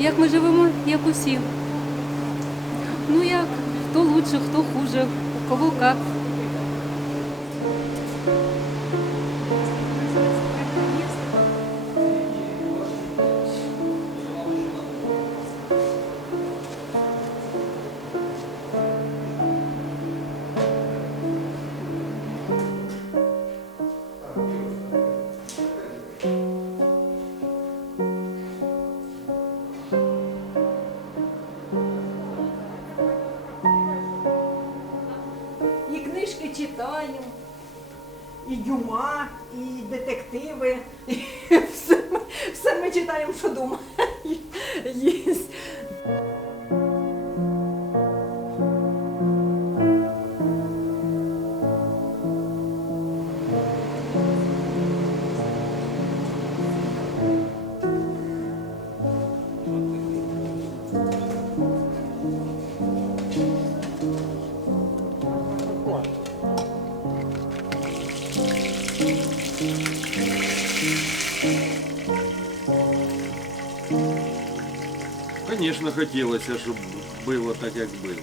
як ми живемо, як усі. Ну як, хто лучше, хто хуже, у кого як. читаємо, і дюма, і детективи. І все, ми- все ми читаємо, що дома є. Звісно, хотілося, щоб а було так, як було.